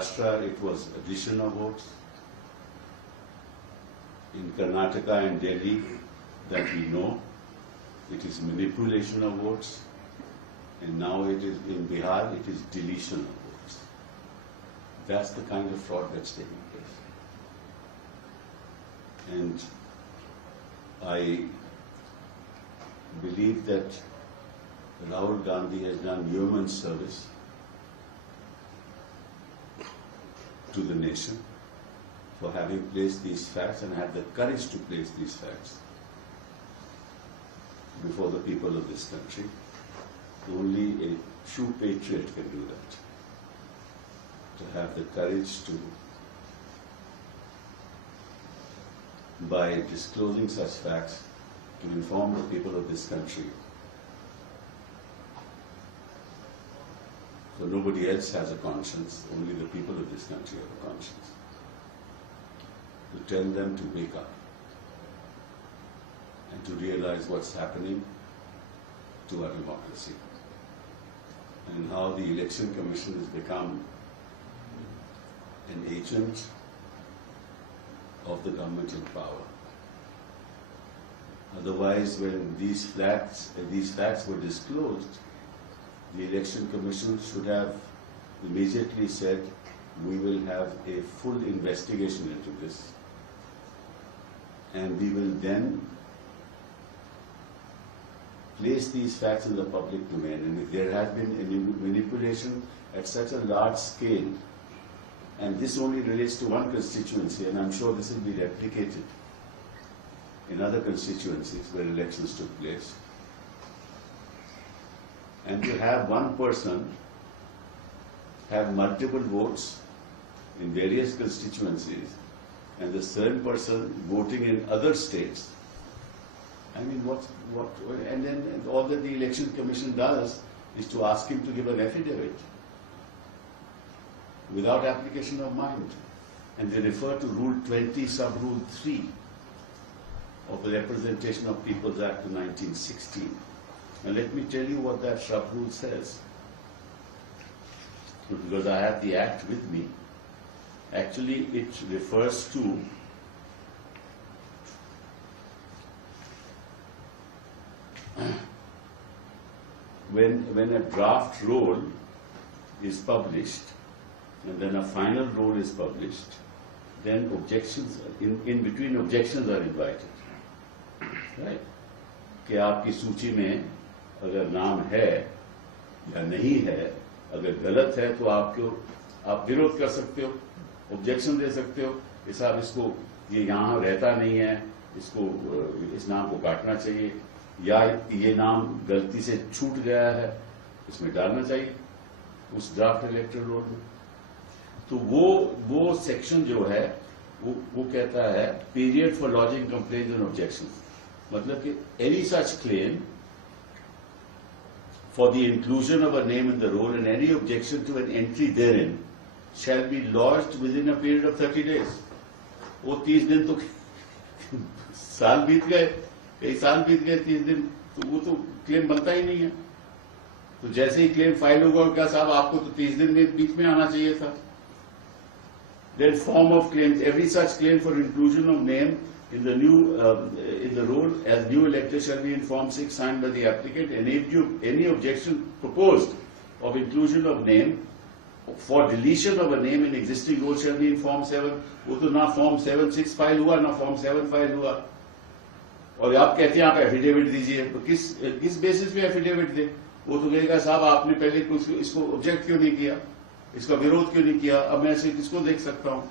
Maharashtra, it was addition of votes. In Karnataka and Delhi, that we know, it is manipulation of votes. And now it is in Bihar, it is deletion of votes. That's the kind of fraud that's taking place. And I believe that Rahul Gandhi has done yeoman's service to the nation for having placed these facts and had the courage to place these facts before the people of this country. Only a true patriot can do that. To have the courage to, by disclosing such facts, to inform the people of this country. So nobody else has a conscience, only the people of this country have a conscience. To tell them to wake up and to realize what's happening to our democracy and how the Election Commission has become an agent of the government in power. Otherwise, when these facts were disclosed, the Election Commission should have immediately said, we will have a full investigation into this, and we will then place these facts in the public domain. And if there has been any manipulation at such a large scale, and this only relates to one constituency, and I'm sure this will be replicated in other constituencies where elections took place, and to have one person have multiple votes in various constituencies and the same person voting in other states. I mean, and then all that the Election Commission does is to ask him to give an affidavit without application of mind. And they refer to Rule 20, Sub-Rule 3 of the Representation of Peoples Act of 1916. And let me tell you what that sub-rule says. Because I have the Act with me. Actually, it refers to when a draft roll is published and then a final roll is published, then objections, in between objections are invited. Right? कि आपकी सूची में अगर नाम है या नहीं है, अगर गलत है तो आप विरोध कर सकते हो, ऑब्जेक्शन दे सकते हो कि साहब इसको ये यहाँ रहता नहीं है, इसको इस नाम को काटना चाहिए, या ये नाम गलती से छूट गया है, इसमें डालना चाहिए उस ड्राफ्ट इलेक्टोरल रोल में। तो वो सेक्शन जो है वो कहता है period for lodging complaints and objections, मतलब कि any such claim for the inclusion of a name in the roll and any objection to an entry therein shall be lodged within a period of 30 days. वो 30 दिन तो साल बीत गए, कई साल बीत गए, 30 दिन तो वो तो क्लेम बनता ही नहीं है। तो जैसे ही क्लेम फाइल होगा क्या साहब आपको तो 30 दिन में बीच में आना चाहिए था। Then form of claims, every such claim for inclusion of name in the in the roll as new elector shall be in Form 6 signed by the applicant, and any objection proposed of inclusion of name for deletion of a name in existing roll shall be in Form 7. वो तो ना Form 7/6 file हुआ ना Form 7 file हुआ, और आप कहते हैं आप एफिडेविट दीजिए, तो किस बेसिस पे एफिडेविट दे? वो तो कहेगा साहब आपने पहले इसको ऑब्जेक्ट क्यों नहीं किया, इसका विरोध क्यों नहीं किया, अब मैं इसे किसको देख सकता हूँ?